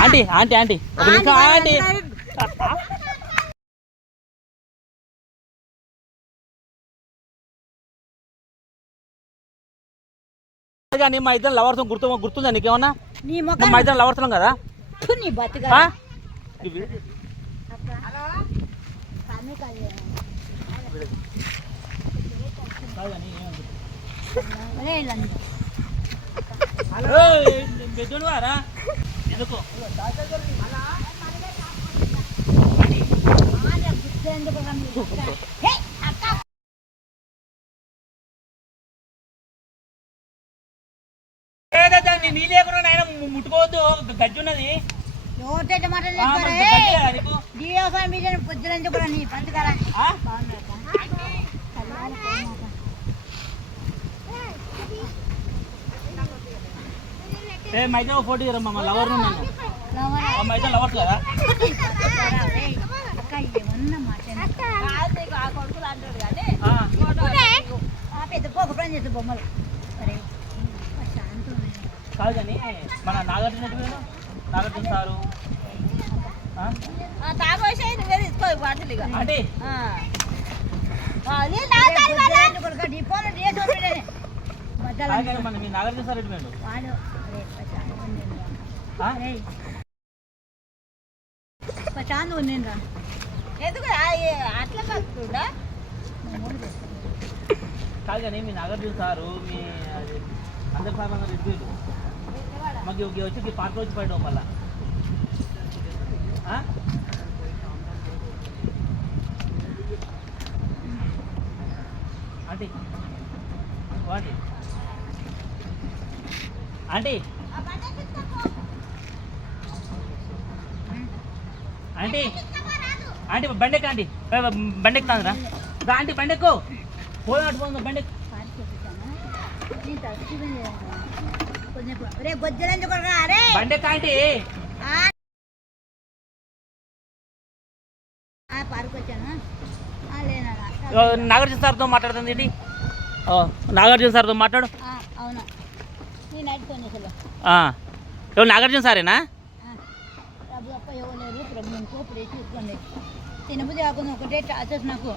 Aunty aunty aunty ఒక నిమిషం aunty కానీ మా ఇద్దరు లవర్స్ గుర్తు గుర్తుందా నీకేమన్నా నీ మా ముఖం ఇద్దరు లవర్స్ కదా నీ బతుక ఆ? ఏయ్, పెద్దోడు వారా? నీ నీ లేకుండా నాయన ముట్టుకోవద్దు. గజ్జి ఉన్నది. నోటెట మాటలు ఆ, ఏ మా ఇద్దరు ఫోటో ఇరమ్మా మా లవర్ నన్ను ఇద్దరు లవర్స్ కదా కాదు కానీ మన నాగార్జున? నాగార్జున సారు. ఆ? మీ నాగార్జున? ప్రశాంత్ ఉన్నిండ్రా అట్లా కాకుండా కాదు కానీ మీ నాగార్జున సారు మీ అది అందరి సార్ అందరు పోయాడు? మాకు వచ్చి పార్క్ వచ్చి పడ్డాం మళ్ళా? ఆంటీ. ఓ ఆంటీ. ఆంటీ. ఆంటీ బండెక్క ఆంటీ. బండెక్కుతాందిరా రా ఆంటీ బండెక్కు. పోయి అటు పోతుంది బండెక్కు. బండెక్క ఆంటీ. నాగార్జున సార్తో మాట్లాడుతుంది నాగార్జున సార్తో మాట్లాడు. అవునా. ఎవరు నాగార్జున సారేనా? ప్రభు అప్ప ప్రభు ఇంకో కాకుండా ఒకటే టార్చర్స్ నాకు.